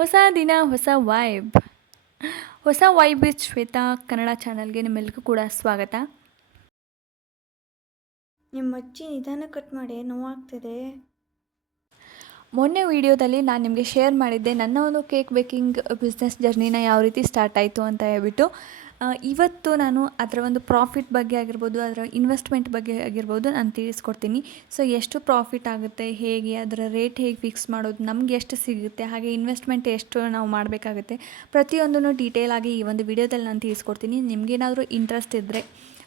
ಹೊಸ ದಿನ ಹೊಸ ವೈಬ್ ವಿತ್ ಶ್ವೇತಾ ಕನ್ನಡ ಚಾನಲ್ಗೆ ನಿಮ್ಮೆಲ್ಲರಿಗೂ ಕೂಡ ಸ್ವಾಗತ. ನಿಮ್ಮ ಅಜ್ಜಿ ನಿಧಾನ ಕಟ್ ಮಾಡಿ, ನೋವಾಗ್ತಿದೆ. ಮೊನ್ನೆ ವಿಡಿಯೋದಲ್ಲಿ ನಾನು ನಿಮಗೆ ಶೇರ್ ಮಾಡಿದ್ದೆ ನನ್ನ ಒಂದು ಕೇಕ್ ಬೇಕಿಂಗ್ ಬಿಸ್ನೆಸ್ ಜರ್ನಿನ ಯಾವ ರೀತಿ ಸ್ಟಾರ್ಟ್ ಆಯಿತು ಅಂತ ಹೇಳ್ಬಿಟ್ಟು. ಇವತ್ತು ನಾನು ಅದರ ಒಂದು ಪ್ರಾಫಿಟ್ ಬಗ್ಗೆ ಆಗಿರ್ಬೋದು, ಅದರ ಇನ್ವೆಸ್ಟ್ಮೆಂಟ್ ಬಗ್ಗೆ ಆಗಿರ್ಬೋದು ನಾನು ತಿಳಿಸ್ಕೊಡ್ತೀನಿ. ಸೊ ಎಷ್ಟು ಪ್ರಾಫಿಟ್ ಆಗುತ್ತೆ, ಹೇಗೆ ಅದರ ರೇಟ್ ಹೇಗೆ ಫಿಕ್ಸ್ ಮಾಡೋದು, ನಮ್ಗೆ ಎಷ್ಟು ಸಿಗುತ್ತೆ, ಹಾಗೆ ಇನ್ವೆಸ್ಟ್ಮೆಂಟ್ ಎಷ್ಟು ನಾವು ಮಾಡಬೇಕಾಗುತ್ತೆ, ಪ್ರತಿಯೊಂದನ್ನು ಡೀಟೇಲ್ ಆಗಿ ಈ ಒಂದು ವಿಡಿಯೋದಲ್ಲಿ ನಾನು ತಿಳಿಸ್ಕೊಡ್ತೀನಿ. ನಿಮಗೇನಾದರೂ ಇಂಟ್ರೆಸ್ಟ್ ಇದ್ದರೆ,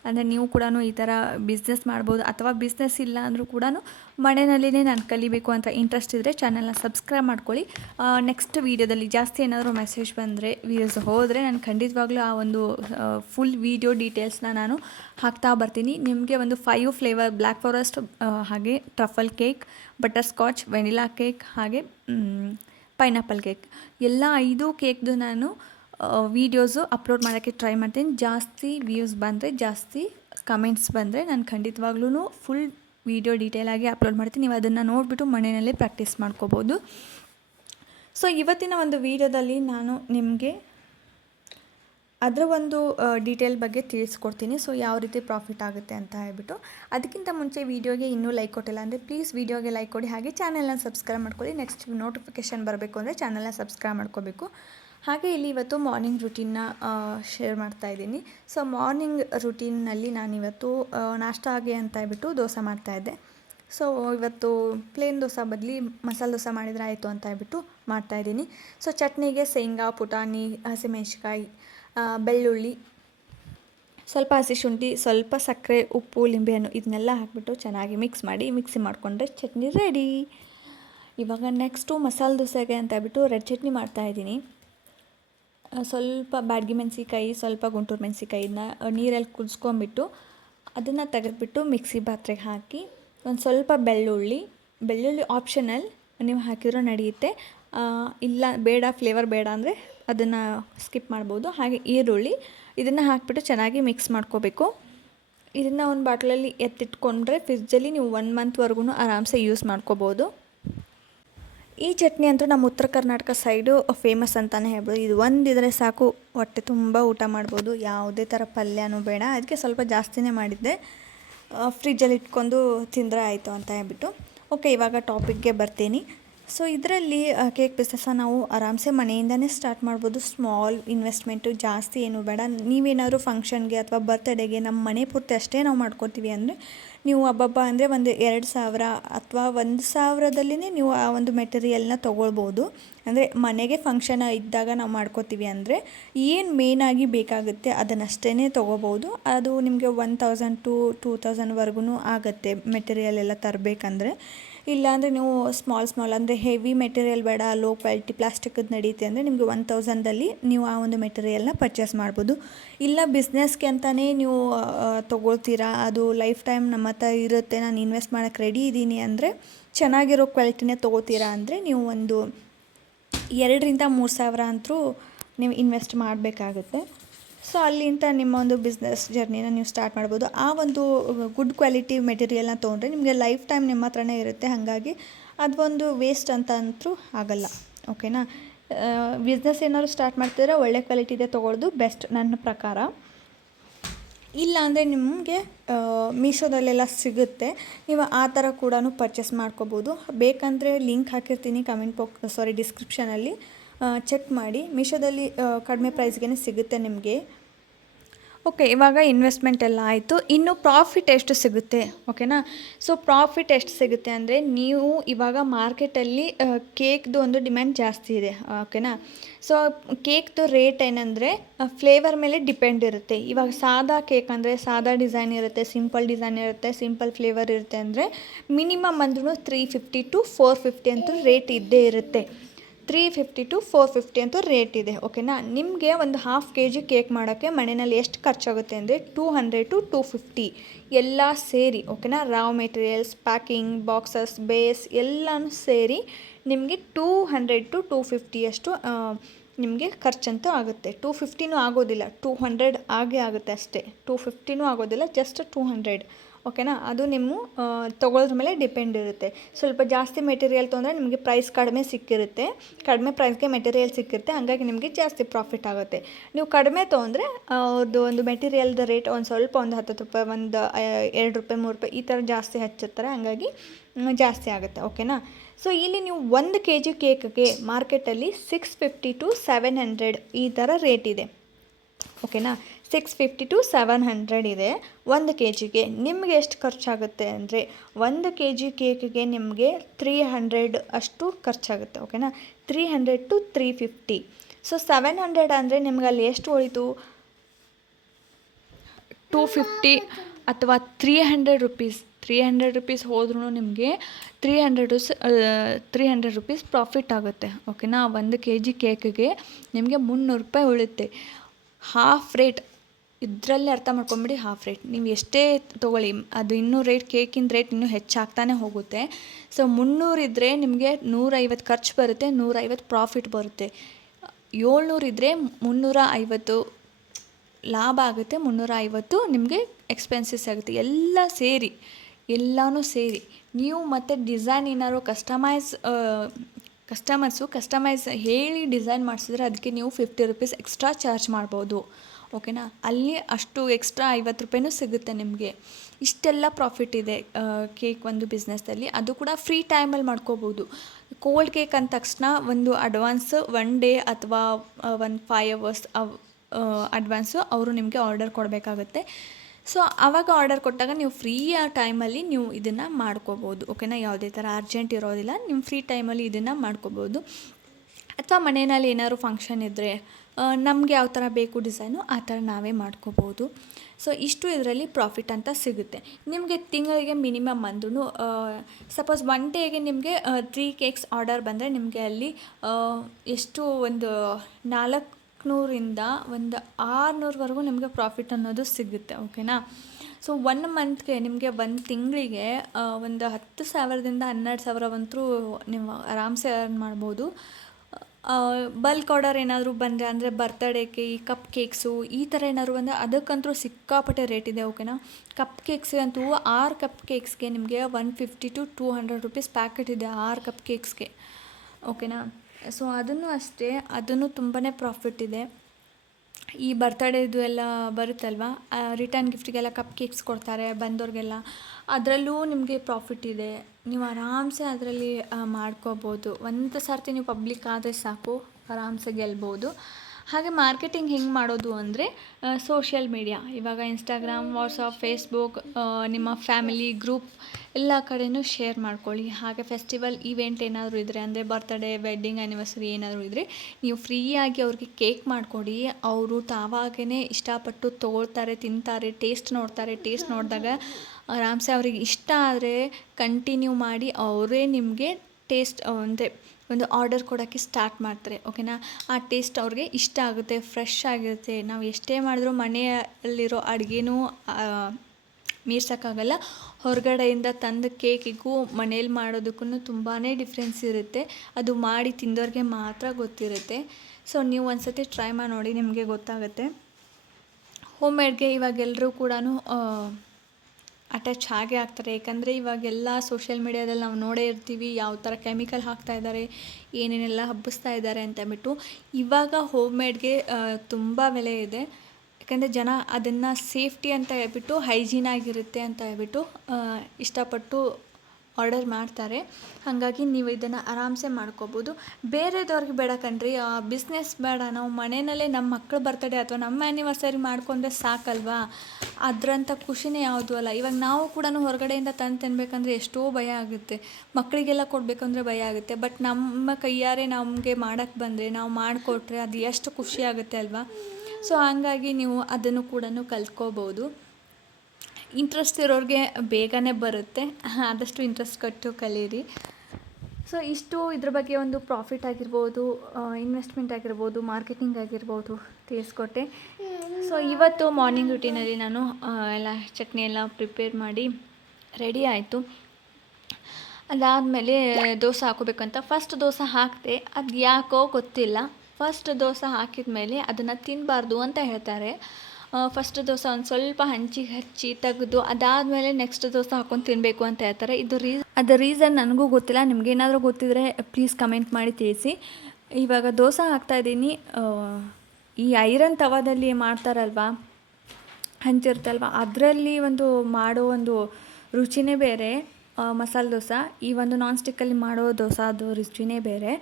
ಅಂದರೆ ನೀವು ಕೂಡ ಈ ಥರ ಬಿಸ್ನೆಸ್ ಮಾಡ್ಬೋದು, ಅಥವಾ ಬಿಸ್ನೆಸ್ ಇಲ್ಲ ಅಂದರೂ ಕೂಡ ಮನೆಯಲ್ಲಿನೇ ನಾನು ಕಲಿಬೇಕು ಅಂತ ಇಂಟ್ರೆಸ್ಟ್ ಇದ್ದರೆ ಚಾನಲ್ನ ಸಬ್ಸ್ಕ್ರೈಬ್ ಮಾಡ್ಕೊಳ್ಳಿ. ನೆಕ್ಸ್ಟ್ ವೀಡಿಯೋದಲ್ಲಿ ಜಾಸ್ತಿ ಏನಾದರೂ ಮೆಸೇಜ್ ಬಂದರೆ, ವ್ಯೂಸ್ ಹೋದರೆ ನಾನು ಖಂಡಿತವಾಗ್ಲೂ ಆ ಒಂದು ಫುಲ್ ವೀಡಿಯೋ ಡೀಟೇಲ್ಸ್ನ ನಾನು ಹಾಕ್ತಾ ಬರ್ತೀನಿ. ನಿಮಗೆ ಒಂದು 5 ಫ್ಲೇವರ್ ಬ್ಲ್ಯಾಕ್ ಫಾರೆಸ್ಟ್, ಹಾಗೆ truffle cake, butter scotch, vanilla cake, ಹಾಗೆ ಪೈನಾಪಲ್ ಕೇಕ್, ಎಲ್ಲ 5 ಕೇಕ್ದು ನಾನು ವೀಡಿಯೋಸು ಅಪ್ಲೋಡ್ ಮಾಡೋಕ್ಕೆ ಟ್ರೈ ಮಾಡ್ತೀನಿ. ಜಾಸ್ತಿ ವ್ಯೂಸ್ ಬಂದರೆ, ಜಾಸ್ತಿ ಕಮೆಂಟ್ಸ್ ಬಂದರೆ ನಾನು ಖಂಡಿತವಾಗ್ಲೂ ಫುಲ್ ವೀಡಿಯೋ ಡೀಟೇಲಾಗಿ ಅಪ್ಲೋಡ್ ಮಾಡ್ತೀನಿ. ನೀವು ಅದನ್ನು ನೋಡಿಬಿಟ್ಟು ಮನೆಯಲ್ಲೇ ಪ್ರಾಕ್ಟೀಸ್ ಮಾಡ್ಕೋಬೋದು. ಸೊ ಇವತ್ತಿನ ಒಂದು ವೀಡಿಯೋದಲ್ಲಿ ನಾನು ನಿಮಗೆ ಅದರ ಒಂದು ಡೀಟೇಲ್ ಬಗ್ಗೆ ತಿಳಿಸ್ಕೊಡ್ತೀನಿ. ಸೊ ಯಾವ ರೀತಿ ಪ್ರಾಫಿಟ್ ಆಗುತ್ತೆ ಅಂತ ಹೇಳ್ಬಿಟ್ಟು. ಅದಕ್ಕಿಂತ ಮುಂಚೆ ವೀಡಿಯೋಗೆ ಇನ್ನೂ ಲೈಕ್ ಕೊಟ್ಟಿಲ್ಲ ಅಂದರೆ ಪ್ಲೀಸ್ ವೀಡಿಯೋಗೆ ಲೈಕ್ ಕೊಡಿ, ಹಾಗೆ ಚಾನಲ್ನ ಸಬ್ಸ್ಕ್ರೈಬ್ ಮಾಡ್ಕೊಳ್ಳಿ. ನೆಕ್ಸ್ಟ್ ನೋಟಿಫಿಕೇಷನ್ ಬರಬೇಕು ಅಂದರೆ ಚಾನಲ್ನ ಸಬ್ಸ್ಕ್ರೈಬ್ ಮಾಡ್ಕೋಬೇಕು. ಹಾಗೆ ಇಲ್ಲಿ ಇವತ್ತು ಮಾರ್ನಿಂಗ್ ರುಟೀನ್ನ ಶೇರ್ ಮಾಡ್ತಾಯಿದ್ದೀನಿ. ಸೊ ಮಾರ್ನಿಂಗ್ ರುಟೀನ್ನಲ್ಲಿ ನಾನಿವತ್ತು ನಾಷ್ಟಾಗೆ ಅಂತ ಹೇಳ್ಬಿಟ್ಟು ದೋಸೆ ಮಾಡ್ತಾಯಿದ್ದೆ. ಸೊ ಇವತ್ತು ಪ್ಲೇನ್ ದೋಸೆ ಬದಲಿ ಮಸಾಲೆ ದೋಸೆ ಮಾಡಿದರೆ ಆಯಿತು ಅಂತ ಹೇಳ್ಬಿಟ್ಟು ಮಾಡ್ತಾಯಿದ್ದೀನಿ. ಸೊ ಚಟ್ನಿಗೆ ಶೇಂಗಾ, ಪುಟಾಣಿ, ಹಸಿಮೆಣ್ಸಿಕಾಯಿ, ಬೆಳ್ಳುಳ್ಳಿ, ಸ್ವಲ್ಪ ಹಸಿ ಶುಂಠಿ, ಸ್ವಲ್ಪ ಸಕ್ಕರೆ, ಉಪ್ಪು, ಲಿಂಬೆಹಣ್ಣು ಇದನ್ನೆಲ್ಲ ಹಾಕಿಬಿಟ್ಟು ಚೆನ್ನಾಗಿ ಮಿಕ್ಸಿ ಮಾಡಿಕೊಂಡ್ರೆ ಚಟ್ನಿ ರೆಡಿ. ಇವಾಗ ನೆಕ್ಸ್ಟು ಮಸಾಲೆ ದೋಸೆಗೆ ಅಂತ ಹೇಳ್ಬಿಟ್ಟು ರೆಡ್ ಚಟ್ನಿ ಮಾಡ್ತಾಯಿದ್ದೀನಿ. ಸ್ವಲ್ಪ ಬ್ಯಾಡಗಿ ಮೆಣಸಿಕಾಯಿ, ಸ್ವಲ್ಪ ಗುಂಟೂರು ಮೆಣಸಿಕಾಯಿನ ನೀರಲ್ಲಿ ಕುದಿಸ್ಕೊಂಬಿಟ್ಟು ಅದನ್ನು ತೆಗೆದುಬಿಟ್ಟು ಮಿಕ್ಸಿ ಪಾತ್ರೆಗೆ ಹಾಕಿ, ಒಂದು ಸ್ವಲ್ಪ ಬೆಳ್ಳುಳ್ಳಿ ಆಪ್ಷನಲ್, ನೀವು ಹಾಕಿದ್ರೂ ನಡೆಯುತ್ತೆ, ಇಲ್ಲ ಬೇಡ ಫ್ಲೇವರ್ ಬೇಡ ಅಂದರೆ ಅದನ್ನು ಸ್ಕಿಪ್ ಮಾಡ್ಬೋದು. ಹಾಗೆ ಈರುಳ್ಳಿ ಇದನ್ನು ಹಾಕಿಬಿಟ್ಟು ಚೆನ್ನಾಗಿ ಮಿಕ್ಸ್ ಮಾಡ್ಕೋಬೇಕು. ಇದನ್ನು ಒಂದು ಬಾಟ್ಲಲ್ಲಿ ಎತ್ತಿಟ್ಕೊಂಡ್ರೆ ಫ್ರಿಜ್ಜಲ್ಲಿ ನೀವು 1 ಮಂತ್ವರೆಗೂ ಆರಾಮ್ಸೆ ಯೂಸ್ ಮಾಡ್ಕೋಬೋದು. ಈ ಚಟ್ನಿ ಅಂತೂ ನಮ್ಮ ಉತ್ತರ ಕರ್ನಾಟಕ ಸೈಡು ಫೇಮಸ್ ಅಂತಲೇ ಹೇಳ್ಬೋದು. ಇದು ಒಂದಿದ್ರೆ ಸಾಕು, ಹೊಟ್ಟೆ ತುಂಬ ಊಟ ಮಾಡ್ಬೋದು, ಯಾವುದೇ ಥರ ಪಲ್ಯನೂ ಬೇಡ. ಅದಕ್ಕೆ ಸ್ವಲ್ಪ ಜಾಸ್ತಿನೇ ಮಾಡಿದ್ದೆ, ಫ್ರಿಜ್ಜಲ್ಲಿ ಇಟ್ಕೊಂಡು ತಿಂದರೆ ಆಯಿತು ಅಂತ ಹೇಳ್ಬಿಟ್ಟು. ಓಕೆ, ಇವಾಗ ಟಾಪಿಕ್ಗೆ ಬರ್ತೀನಿ. ಸೊ ಇದರಲ್ಲಿ ಕೇಕ್ ಬಿಸ್ನೆಸ್ನ ನಾವು ಆರಾಮ್ಸೆ ಮನೆಯಿಂದನೇ ಸ್ಟಾರ್ಟ್ ಮಾಡ್ಬೋದು. ಸ್ಮಾಲ್ ಇನ್ವೆಸ್ಟ್ಮೆಂಟು, ಜಾಸ್ತಿ ಏನೂ ಬೇಡ. ನೀವೇನಾದರೂ ಫಂಕ್ಷನ್ಗೆ ಅಥವಾ ಬರ್ತ್ಡೇಗೆ ನಮ್ಮ ಮನೆ ಪೂರ್ತಿ ಅಷ್ಟೇ ನಾವು ಮಾಡ್ಕೊತೀವಿ ಅಂದರೆ, ನೀವು ಹಬ್ಬ ಅಂದರೆ ಒಂದು 2,000 ಅಥವಾ 1,000ದಲ್ಲೇ ನೀವು ಆ ಒಂದು ಮೆಟೀರಿಯಲ್ನ ತೊಗೊಳ್ಬೋದು. ಅಂದರೆ ಮನೆಗೆ ಫಂಕ್ಷನ್ ಇದ್ದಾಗ ನಾವು ಮಾಡ್ಕೋತೀವಿ ಅಂದರೆ ಏನು ಮೇನಾಗಿ ಬೇಕಾಗುತ್ತೆ ಅದನ್ನಷ್ಟೇ ತೊಗೋಬೋದು. ಅದು ನಿಮಗೆ 1,000 to 2,000ವರೆಗೂ ಆಗುತ್ತೆ ಮೆಟೀರಿಯಲ್ ಎಲ್ಲ ತರಬೇಕಂದ್ರೆ. ಇಲ್ಲಾಂದರೆ ನೀವು ಸ್ಮಾಲ್ ಅಂದರೆ ಹೆವಿ ಮೆಟೀರಿಯಲ್ ಬೇಡ, ಲೋ ಕ್ವಾಲಿಟಿ ಪ್ಲಾಸ್ಟಿಕ್ಕದ್ದು ನಡೀತೆ ಅಂದರೆ ನಿಮಗೆ 1,000ದಲ್ಲಿ ನೀವು ಆ ಒಂದು ಮೆಟೀರಿಯಲ್ನ ಪರ್ಚೇಸ್ ಮಾಡ್ಬೋದು. ಇಲ್ಲ ಬಿಸ್ನೆಸ್ಗೆ ಅಂತಲೇ ನೀವು ತೊಗೊಳ್ತೀರಾ, ಅದು ಲೈಫ್ ಟೈಮ್ ನಮ್ಮ ಹತ್ರ ಇರುತ್ತೆ, ನಾನು ಇನ್ವೆಸ್ಟ್ ಮಾಡೋಕ್ಕೆ ರೆಡಿ ಇದ್ದೀನಿ ಅಂದರೆ, ಚೆನ್ನಾಗಿರೋ ಕ್ವಾಲಿಟಿನೇ ತೊಗೋತೀರಾ ಅಂದರೆ ನೀವು ಒಂದು 2,000-3,000 ಅಂತೂ ನೀವು ಇನ್ವೆಸ್ಟ್ ಮಾಡಬೇಕಾಗುತ್ತೆ. ಸೊ ಅಲ್ಲಿಂದ ನಿಮ್ಮ ಒಂದು ಬಿಸ್ನೆಸ್ ಜರ್ನಿನ ನೀವು ಸ್ಟಾರ್ಟ್ ಮಾಡ್ಬೋದು. ಆ ಒಂದು ಗುಡ್ ಕ್ವಾಲಿಟಿ ಮೆಟೀರಿಯಲ್ನ ತೊಗೊಂಡ್ರೆ ನಿಮಗೆ ಲೈಫ್ ಟೈಮ್ ನಿಮ್ಮ ಹತ್ರನೇ ಇರುತ್ತೆ, ಹಾಗಾಗಿ ಅದೊಂದು ವೇಸ್ಟ್ ಅಂತ ಅಂತೂ ಆಗಲ್ಲ. ಓಕೆನಾ? ಬಿಸ್ನೆಸ್ ಏನಾದ್ರು ಸ್ಟಾರ್ಟ್ ಮಾಡ್ತಿದ್ರೆ ಒಳ್ಳೆ ಕ್ವಾಲಿಟಿದೆ ತೊಗೊಳ್ಳೋದು ಬೆಸ್ಟ್ ನನ್ನ ಪ್ರಕಾರ. ಇಲ್ಲ ಅಂದರೆ ನಿಮಗೆ ಮೀಶೋದಲ್ಲೆಲ್ಲ ಸಿಗುತ್ತೆ, ನೀವು ಆ ಥರ ಕೂಡ ಪರ್ಚೇಸ್ ಮಾಡ್ಕೋಬೋದು. ಬೇಕಂದರೆ ಲಿಂಕ್ ಹಾಕಿರ್ತೀನಿ ಡಿಸ್ಕ್ರಿಪ್ಷನಲ್ಲಿ, ಚೆಕ್ ಮಾಡಿ. ಮೀಶೋದಲ್ಲಿ ಕಡಿಮೆ ಪ್ರೈಸ್ಗೆ ಸಿಗುತ್ತೆ ನಿಮಗೆ. ಓಕೆ, ಇವಾಗ ಇನ್ವೆಸ್ಟ್ಮೆಂಟ್ ಎಲ್ಲ ಆಯಿತು. ಇನ್ನು ಪ್ರಾಫಿಟ್ ಎಷ್ಟು ಸಿಗುತ್ತೆ, ಓಕೆನಾ? ಸೊ ಪ್ರಾಫಿಟ್ ಎಷ್ಟು ಸಿಗುತ್ತೆ ಅಂದರೆ, ನೀವು ಇವಾಗ ಮಾರ್ಕೆಟಲ್ಲಿ ಕೇಕ್ದು ಒಂದು ಡಿಮ್ಯಾಂಡ್ ಜಾಸ್ತಿ ಇದೆ, ಓಕೆನಾ? ಸೊ ಕೇಕ್ದು ರೇಟ್ ಏನಂದರೆ ಫ್ಲೇವರ್ ಮೇಲೆ ಡಿಪೆಂಡ್ ಇರುತ್ತೆ. ಇವಾಗ ಸಾದಾ ಕೇಕ್ ಅಂದರೆ ಸಾದಾ ಡಿಸೈನ್ ಇರುತ್ತೆ, ಸಿಂಪಲ್ ಡಿಸೈನ್ ಇರುತ್ತೆ, ಸಿಂಪಲ್ ಫ್ಲೇವರ್ ಇರುತ್ತೆ ಅಂದರೆ ಮಿನಿಮಮ್ ಅಂದ್ರೂ 350 to 450 ಅಂತೂ ರೇಟ್ ಇದ್ದೇ ಇರುತ್ತೆ. 350 to 450 ಅಂತೂ ರೇಟ್ ಇದೆ, ಓಕೆನಾ? ನಿಮಗೆ ಒಂದು 1/2 kg ಕೇಕ್ ಮಾಡೋಕ್ಕೆ ಮನೆಯಲ್ಲಿ ಎಷ್ಟು ಖರ್ಚಾಗುತ್ತೆ ಅಂದರೆ 200 to 250 ಎಲ್ಲ ಸೇರಿ, ಓಕೆನಾ? Rao materials, packing, boxes, base ಎಲ್ಲನೂ ಸೇರಿ ನಿಮಗೆ 200 to 250 ಅಷ್ಟು ನಿಮಗೆ ಖರ್ಚಂತೂ ಆಗುತ್ತೆ. 250ನೂ ಆಗೋದಿಲ್ಲ, 200 ಆಗೇ ಆಗುತ್ತೆ ಅಷ್ಟೇ. 250ನೂ ಆಗೋದಿಲ್ಲ, ಜಸ್ಟ್ 200, ಓಕೆನಾ. ಅದು ನಿಮ್ಮ ತೊಗೊಳೋದ್ರ ಮೇಲೆ ಡಿಪೆಂಡ್ ಇರುತ್ತೆ. ಸ್ವಲ್ಪ ಜಾಸ್ತಿ ಮೆಟೀರಿಯಲ್ ತೊಗೊಂಡ್ರೆ ನಿಮಗೆ ಪ್ರೈಸ್ ಕಡಿಮೆ ಸಿಕ್ಕಿರುತ್ತೆ, ಕಡಿಮೆ ಪ್ರೈಸ್ಗೆ ಮೆಟೀರಿಯಲ್ ಸಿಕ್ಕಿರುತ್ತೆ, ಹಾಗಾಗಿ ನಿಮಗೆ ಜಾಸ್ತಿ ಪ್ರಾಫಿಟ್ ಆಗುತ್ತೆ. ನೀವು ಕಡಿಮೆ ತೊಗೊಂಡ್ರೆ ಅವ್ರದ್ದು ಒಂದು ಮೆಟೀರಿಯಲ್ದು ರೇಟ್ ಒಂದು ಸ್ವಲ್ಪ ಒಂದು 10 ರೂಪಾಯಿ, ಒಂದು 2 ರೂಪಾಯಿ, 3 ರೂಪಾಯಿ ಈ ಥರ ಜಾಸ್ತಿ ಹಚ್ಚಿರ್ತಾರೆ, ಹಾಗಾಗಿ ಜಾಸ್ತಿ ಆಗುತ್ತೆ. ಓಕೆನಾ. ಸೊ ಇಲ್ಲಿ ನೀವು 1 kg ಕೇಕ್ಗೆ ಮಾರ್ಕೆಟಲ್ಲಿ 650 to 700 ಈ ಥರ ರೇಟ್ ಇದೆ. ಓಕೆನಾ. 650 to 700 ಇದೆ 1 kgಗೆ. ನಿಮಗೆ ಎಷ್ಟು ಖರ್ಚಾಗುತ್ತೆ ಅಂದರೆ 1 kg ಕೇಕ್ಗೆ ನಿಮಗೆ 300 ಅಷ್ಟು ಖರ್ಚಾಗುತ್ತೆ. ಓಕೆನಾ. 300 to 350. ಸೊ 700 ಅಂದರೆ ನಿಮ್ಗೆ ಅಲ್ಲಿ ಎಷ್ಟು ಉಳಿತು, 250 ಅಥವಾ 300 ರುಪೀಸ್. 300 ರುಪೀಸ್ ಹೋದ್ರೂ ನಿಮಗೆ 300 ರುಪೀಸ್ ಪ್ರಾಫಿಟ್ ಆಗುತ್ತೆ. ಓಕೆನಾ. 1 kg ಕೇಕ್ಗೆ ನಿಮಗೆ 300 ರೂಪಾಯಿ ಉಳಿಯುತ್ತೆ. ಹಾಫ್ ರೇಟ್ ಇದರಲ್ಲಿ ಅರ್ಥ ಮಾಡ್ಕೊಂಬಿಡಿ. ಹಾಫ್ ರೇಟ್ ನೀವು ಎಷ್ಟೇ ತೊಗೊಳ್ಳಿ, ಅದು ಇನ್ನೂ ರೇಟ್, ಕೇಕಿನ ರೇಟ್ ಇನ್ನೂ ಹೆಚ್ಚಾಗ್ತಾನೆ ಹೋಗುತ್ತೆ. ಸೊ 300 ಇದ್ದರೆ ನಿಮಗೆ 150 ಖರ್ಚು ಬರುತ್ತೆ, 150 ಪ್ರಾಫಿಟ್ ಬರುತ್ತೆ. 700 ಇದ್ದರೆ 350 ಲಾಭ ಆಗುತ್ತೆ, 350 ನಿಮಗೆ ಎಕ್ಸ್ಪೆನ್ಸಸ್ ಆಗುತ್ತೆ. ಎಲ್ಲನೂ ಸೇರಿ ನೀವು ಮತ್ತು ಡಿಸೈನ್ ಏನಾದ್ರು ಕಸ್ಟಮೈಸ್ ಹೇಳಿ ಡಿಸೈನ್ ಮಾಡಿಸಿದ್ರೆ ಅದಕ್ಕೆ ನೀವು 50 ರುಪೀಸ್ ಎಕ್ಸ್ಟ್ರಾ ಚಾರ್ಜ್ ಮಾಡ್ಬೋದು. ಓಕೆನಾ. ಅಲ್ಲಿ ಅಷ್ಟು ಎಕ್ಸ್ಟ್ರಾ 50 ರೂಪಾಯಿನೂ ಸಿಗುತ್ತೆ ನಿಮಗೆ. ಇಷ್ಟೆಲ್ಲ ಪ್ರಾಫಿಟ್ ಇದೆ ಕೇಕ್ ಒಂದು ಬಿಸ್ನೆಸ್ಸಲ್ಲಿ. ಅದು ಕೂಡ ಫ್ರೀ ಟೈಮಲ್ಲಿ ಮಾಡ್ಕೋಬೋದು. ಕೋಲ್ಡ್ ಕೇಕ್ ಅಂದ ತಕ್ಷಣ ಒಂದು ಅಡ್ವಾನ್ಸ್ 1 ಡೇ ಅಥವಾ ಒಂದು 5 hours ಅಡ್ವಾನ್ಸು ಅವರು ನಿಮಗೆ ಆರ್ಡರ್ ಕೊಡಬೇಕಾಗತ್ತೆ. ಸೊ ಆವಾಗ ಆರ್ಡರ್ ಕೊಟ್ಟಾಗ ನೀವು ಫ್ರೀ ಟೈಮಲ್ಲಿ ನೀವು ಇದನ್ನು ಮಾಡ್ಕೋಬೋದು. ಓಕೆನಾ. ಯಾವುದೇ ಥರ ಅರ್ಜೆಂಟ್ ಇರೋದಿಲ್ಲ, ನಿಮ್ಮ ಫ್ರೀ ಟೈಮಲ್ಲಿ ಇದನ್ನು ಮಾಡ್ಕೋಬೋದು. ಅಥವಾ ಮನೆಯಲ್ಲಿ ಏನಾದ್ರು ಫಂಕ್ಷನ್ ಇದ್ದರೆ ನಮಗೆ ಯಾವ ಥರ ಬೇಕು ಡಿಸೈನು ಆ ಥರ ನಾವೇ ಮಾಡ್ಕೋಬೋದು. ಸೊ ಇಷ್ಟು ಇದರಲ್ಲಿ ಪ್ರಾಫಿಟ್ ಅಂತ ಸಿಗುತ್ತೆ ನಿಮಗೆ. ತಿಂಗಳಿಗೆ ಮಿನಿಮಮ್ ಅಂದ್ರೂ ಸಪೋಸ್ 1 ಡೇಗೆ ನಿಮಗೆ 3 ಕೇಕ್ಸ್ ಆರ್ಡರ್ ಬಂದರೆ ನಿಮಗೆ ಅಲ್ಲಿ ಎಷ್ಟು ಒಂದು 400ರಿಂದ ಒಂದು 600ವರೆಗೂ ನಿಮಗೆ ಪ್ರಾಫಿಟ್ ಅನ್ನೋದು ಸಿಗುತ್ತೆ. ಓಕೆನಾ. ಸೊ 1 ಮಂತ್ಗೆ ನಿಮಗೆ 1 ತಿಂಗಳಿಗೆ ಒಂದು 10,000ದಿಂದ 12,000 ನೀವು ಆರಾಮ್ಸೆ ಅರ್ನ್ ಮಾಡ್ಬೋದು. ಬಲ್ಕ್ ಆರ್ಡರ್ ಏನಾದರೂ ಬಂದರೆ ಅಂದರೆ ಬರ್ತ್ಡೇಗೆ ಈ ಕಪ್ ಕೇಕ್ಸು ಈ ಥರ ಏನಾದ್ರು ಬಂದರೆ ಅದಕ್ಕಂತೂ ಸಿಕ್ಕಾಪಟ್ಟೆ ರೇಟ್ ಇದೆ. ಓಕೆನಾ. ಕಪ್ ಕೇಕ್ಸ್ಗಂತೂ 6 ಕಪ್ ಕೇಕ್ಸ್ಗೆ ನಿಮಗೆ 150 to 200 ರುಪೀಸ್ ಪ್ಯಾಕೆಟ್ ಇದೆ 6 ಕಪ್ ಕೇಕ್ಸ್ಗೆ. ಓಕೆನಾ. ಸೊ ಅದನ್ನು ಅಷ್ಟೇ, ಅದನ್ನು ತುಂಬಾ ಪ್ರಾಫಿಟ್ ಇದೆ. ಈ ಬರ್ತಡೇದು ಎಲ್ಲ ಬರುತ್ತಲ್ವ, ರಿಟರ್ನ್ ಗಿಫ್ಟಿಗೆಲ್ಲ ಕಪ್ ಕೇಕ್ಸ್ ಕೊಡ್ತಾರೆ ಬಂದವ್ರಿಗೆಲ್ಲ, ಅದರಲ್ಲೂ ನಿಮಗೆ ಪ್ರಾಫಿಟ್ ಇದೆ. ನೀವು ಆರಾಮ್ಸೆ ಅದರಲ್ಲಿ ಮಾಡ್ಕೋಬೋದು. ಒಂದು ಸರ್ತಿ ನೀವು ಪಬ್ಲಿಕ್ ಆದರೆ ಸಾಕು, ಆರಾಮ್ಸೆ ಗೆಲ್ಬೋದು. ಹಾಗೆ ಮಾರ್ಕೆಟಿಂಗ್ ಹೆಂಗೆ ಮಾಡೋದು ಅಂದರೆ ಸೋಷಿಯಲ್ ಮೀಡಿಯಾ, ಇವಾಗ ಇನ್ಸ್ಟಾಗ್ರಾಮ್, ವಾಟ್ಸಪ್, ಫೇಸ್ಬುಕ್, ನಿಮ್ಮ ಫ್ಯಾಮಿಲಿ ಗ್ರೂಪ್ ಎಲ್ಲ ಕಡೆಯೂ ಶೇರ್ ಮಾಡ್ಕೊಳ್ಳಿ. ಹಾಗೆ ಫೆಸ್ಟಿವಲ್ ಈವೆಂಟ್ ಏನಾದರೂ ಇದ್ದರೆ ಅಂದರೆ ಬರ್ತ್ಡೇ, ವೆಡ್ಡಿಂಗ್ ಆ್ಯನಿವರ್ಸರಿ ಏನಾದರೂ ಇದ್ದರೆ ನೀವು ಫ್ರೀಯಾಗಿ ಅವ್ರಿಗೆ ಕೇಕ್ ಮಾಡಿಕೊಡಿ. ಅವರು ತಾವಾಗೇ ಇಷ್ಟಪಟ್ಟು ತೊಗೊಳ್ತಾರೆ, ತಿಂತಾರೆ, ಟೇಸ್ಟ್ ನೋಡ್ತಾರೆ. ಟೇಸ್ಟ್ ನೋಡಿದಾಗ ಆರಾಮ್ಸೆ ಅವ್ರಿಗೆ ಇಷ್ಟ ಆದರೆ ಕಂಟಿನ್ಯೂ ಮಾಡಿ ಅವರೇ ನಿಮಗೆ ಟೇಸ್ಟ್ ಅಂದರೆ ಒಂದು ಆರ್ಡರ್ ಕೊಡೋಕ್ಕೆ ಸ್ಟಾರ್ಟ್ ಮಾಡ್ತಾರೆ. ಓಕೆನಾ. ಆ ಟೇಸ್ಟ್ ಅವ್ರಿಗೆ ಇಷ್ಟ ಆಗುತ್ತೆ, ಫ್ರೆಶ್ ಆಗಿರುತ್ತೆ. ನಾವು ಎಷ್ಟೇ ಮಾಡಿದ್ರೂ ಮನೆಯಲ್ಲಿರೋ ಅಡುಗೆನೂ ಮೀರ್ಸೋಕ್ಕಾಗಲ್ಲ. ಹೊರಗಡೆಯಿಂದ ತಂದ ಕೇಕಿಗೂ ಮನೇಲಿ ಮಾಡೋದಕ್ಕೂ ತುಂಬಾ ಡಿಫ್ರೆನ್ಸ್ ಇರುತ್ತೆ. ಅದು ಮಾಡಿ ತಿಂದವ್ರಿಗೆ ಮಾತ್ರ ಗೊತ್ತಿರುತ್ತೆ. ಸೊ ನೀವು ಒಂದು ಸತಿ ಟ್ರೈ ಮಾಡಿ ನೋಡಿ, ನಿಮಗೆ ಗೊತ್ತಾಗುತ್ತೆ. ಹೋಮ್ ಮೇಡ್ಗೆ ಇವಾಗೆಲ್ಲರೂ ಕೂಡ ಅಟ್ಯಾಚ್ ಆಗೇ ಆಗ್ತಾರೆ. ಯಾಕಂದರೆ ಇವಾಗೆಲ್ಲ ಸೋಷಿಯಲ್ ಮೀಡಿಯಾದಲ್ಲಿ ನಾವು ನೋಡೇ ಇರ್ತೀವಿ ಯಾವ ಥರ ಕೆಮಿಕಲ್ ಹಾಕ್ತಾ ಇದ್ದಾರೆ, ಏನೇನೆಲ್ಲ ಹಬ್ಬಿಸ್ತಾ ಇದ್ದಾರೆ ಅಂತಂದ್ಬಿಟ್ಟು. ಇವಾಗ ಹೋಮ್ ಮೇಡ್ಗೆ ತುಂಬ ಬೆಲೆ ಇದೆ. ಯಾಕಂದರೆ ಜನ ಅದನ್ನು ಸೇಫ್ಟಿ ಅಂತ ಹೇಳ್ಬಿಟ್ಟು, ಹೈಜೀನ್ ಆಗಿರುತ್ತೆ ಅಂತ ಹೇಳ್ಬಿಟ್ಟು ಇಷ್ಟಪಟ್ಟು ಆರ್ಡರ್ ಮಾಡ್ತಾರೆ. ಹಾಗಾಗಿ ನೀವು ಇದನ್ನು ಆರಾಮ್ಸೆ ಮಾಡ್ಕೋಬೋದು. ಬೇರೆದವ್ರಿಗೆ ಬೇಡ ಕಣ್ರಿ, ಬಿಸ್ನೆಸ್ ಬೇಡ. ನಾವು ಮನೆಯಲ್ಲೇ ನಮ್ಮ ಮಕ್ಕಳು ಬರ್ತಡೇ ಅಥವಾ ನಮ್ಮ ಆ್ಯನಿವರ್ಸರಿ ಮಾಡ್ಕೊಂಡ್ರೆ ಸಾಕಲ್ವಾ. ಅದರಂಥ ಖುಷಿನೇ ಯಾವುದೂ ಅಲ್ಲ. ಇವಾಗ ನಾವು ಕೂಡ ಹೊರಗಡೆಯಿಂದ ತಂದು ತಿನ್ನಬೇಕಂದ್ರೆ ಎಷ್ಟೋ ಭಯ ಆಗುತ್ತೆ, ಮಕ್ಕಳಿಗೆಲ್ಲ ಕೊಡಬೇಕಂದ್ರೆ ಭಯ ಆಗುತ್ತೆ. ಬಟ್ ನಮ್ಮ ಕೈಯಾರೆ ನಮಗೆ ಮಾಡೋಕ್ಕೆ ಬಂದರೆ, ನಾವು ಮಾಡಿಕೊಟ್ರೆ ಅದು ಎಷ್ಟು ಖುಷಿ ಆಗುತ್ತೆ ಅಲ್ವಾ. ಸೊ ಹಂಗಾಗಿ ನೀವು ಅದನ್ನು ಕೂಡ ಕಲ್ತ್ಕೋಬೋದು. ಇಂಟ್ರೆಸ್ಟ್ ಇರೋರಿಗೆ ಬೇಗನೆ ಬರುತ್ತೆ, ಆದಷ್ಟು ಇಂಟ್ರೆಸ್ಟ್ ಕೊಟ್ಟು ಕಲೀರಿ. ಸೊ ಇಷ್ಟು ಇದ್ರ ಬಗ್ಗೆ ಒಂದು ಪ್ರಾಫಿಟ್ ಆಗಿರ್ಬೋದು, ಇನ್ವೆಸ್ಟ್ಮೆಂಟ್ ಆಗಿರ್ಬೋದು, ಮಾರ್ಕೆಟಿಂಗ್ ಆಗಿರ್ಬೋದು ತಿಳಿಸ್ಕೊಟ್ಟೆ. ಸೊ ಇವತ್ತು ಮಾರ್ನಿಂಗ್ ರೂಟೀನಲ್ಲಿ ನಾನು ಎಲ್ಲ ಚಟ್ನಿ ಎಲ್ಲ ಪ್ರಿಪೇರ್ ಮಾಡಿ ರೆಡಿ ಆಯಿತು. ಅದಾದಮೇಲೆ ದೋಸೆ ಹಾಕೋಬೇಕಂತ ಫಸ್ಟ್ ದೋಸೆ ಹಾಕಿದೆ. ಅದು ಯಾಕೋ ಗೊತ್ತಿಲ್ಲ, ಫಸ್ಟ್ ದೋಸೆ ಹಾಕಿದ ಮೇಲೆ ಅದನ್ನು ತಿನ್ನಬಾರ್ದು ಅಂತ ಹೇಳ್ತಾರೆ. ಫಸ್ಟ್ ದೋಸೆ ಒಂದು ಸ್ವಲ್ಪ ಹಂಚಿಗೆ ಹಚ್ಚಿ ತೆಗೆದು ಅದಾದಮೇಲೆ ನೆಕ್ಸ್ಟ್ ದೋಸೆ ಹಾಕ್ಕೊಂಡು ತಿನ್ನಬೇಕು ಅಂತ ಹೇಳ್ತಾರೆ. ಅದು ರೀಸನ್ ನನಗೂ ಗೊತ್ತಿಲ್ಲ. ನಿಮಗೇನಾದರೂ ಗೊತ್ತಿದ್ದರೆ ಪ್ಲೀಸ್ ಕಮೆಂಟ್ ಮಾಡಿ ತಿಳಿಸಿ. ಇವಾಗ ದೋಸೆ ಹಾಕ್ತಾಯಿದ್ದೀನಿ. ಈ ಐರನ್ ತವಾದಲ್ಲಿ ಮಾಡ್ತಾರಲ್ವ, ಹಂಚಿರುತ್ತಲ್ವ, ಅದರಲ್ಲಿ ಮಾಡೋ ಒಂದು ರುಚಿನೇ ಬೇರೆ. ಮಸಾಲೆ ದೋಸೆ, ಈ ಒಂದು ನಾನ್ ಸ್ಟಿಕ್ಕಲ್ಲಿ ಮಾಡೋ ದೋಸೆ ಅದು ರುಚಿನೇ ಬೇರೆ.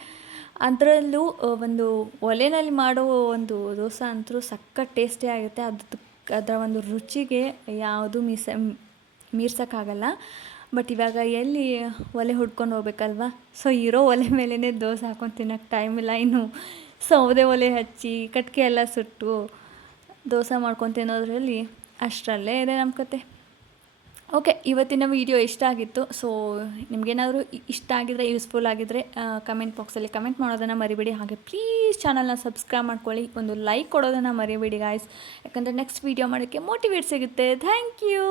ಅದರಲ್ಲೂ ಒಂದು ಒಲೆಯಲ್ಲಿ ಮಾಡೋ ಒಂದು ದೋಸೆ ಅಂತೂ ಸಖತ್ ಟೇಸ್ಟಿ ಆಗುತ್ತೆ. ಅದರ ಒಂದು ರುಚಿಗೆ ಯಾವುದು ಮೀರ್ಸೋಕ್ಕಾಗಲ್ಲ. ಬಟ್ ಇವಾಗ ಎಲ್ಲಿ ಒಲೆ ಹುಡ್ಕೊಂಡು ಹೋಗ್ಬೇಕಲ್ವ, ಸೊ ಇರೋ ಒಲೆ ಮೇಲೇ ದೋಸೆ ಹಾಕ್ಕೊಂಡು ತಿನ್ನೋಕ್ಕೆ ಟೈಮ್ ಇಲ್ಲ. ಇನ್ನು ಸೌದೆ ಒಲೆ ಹಚ್ಚಿ ಕಟ್ಟಿಗೆ ಎಲ್ಲ ಸುಟ್ಟು ದೋಸೆ ಮಾಡ್ಕೊಂಡು ತಿನ್ನೋದ್ರಲ್ಲಿ ಅಷ್ಟರಲ್ಲೇ ಇದೆ ನಮ್ಮ ಕತೆ. ಓಕೆ, ಇವತ್ತಿನ ವಿಡಿಯೋ ಇಷ್ಟ ಆಗಿತ್ತು. ಸೊ ನಿಮಗೇನಾದರೂ ಇಷ್ಟ ಆಗಿದ್ರೆ, ಯೂಸ್ಫುಲ್ ಆಗಿದ್ದರೆ ಕಮೆಂಟ್ ಬಾಕ್ಸಲ್ಲಿ ಕಮೆಂಟ್ ಮಾಡೋದನ್ನು ಮರಿಬೇಡಿ. ಹಾಗೆ ಪ್ಲೀಸ್ ಚಾನಲ್ನ ಸಬ್ಸ್ಕ್ರೈಬ್ ಮಾಡ್ಕೊಳ್ಳಿ, ಒಂದು ಲೈಕ್ ಕೊಡೋದನ್ನು ಮರಿಬೇಡಿ ಗಾಯ್ಸ್. ಯಾಕಂದರೆ ನೆಕ್ಸ್ಟ್ ವೀಡಿಯೋ ಮಾಡೋಕ್ಕೆ ಮೋಟಿವೇಟ್ ಸಿಗುತ್ತೆ. Thank you.